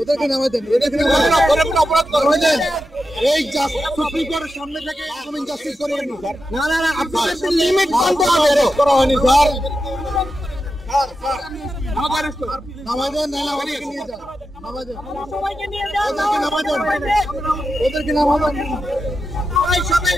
ওদেরকে নামাই দেন, নামাই দেন। এই সুপ্রিম কোর্টের সামনে থেকে কোনো ইনজাস্টিস করেন না। না না, আপনাদের লিমিট মানতে হবে। করা হয়নি স্যার। নামাই দেন, না ওদেরকে নিয়ে যান, নামাই দেন, ওদেরকে নামাই দেন, ওদেরকে নামাই দেন। সবাই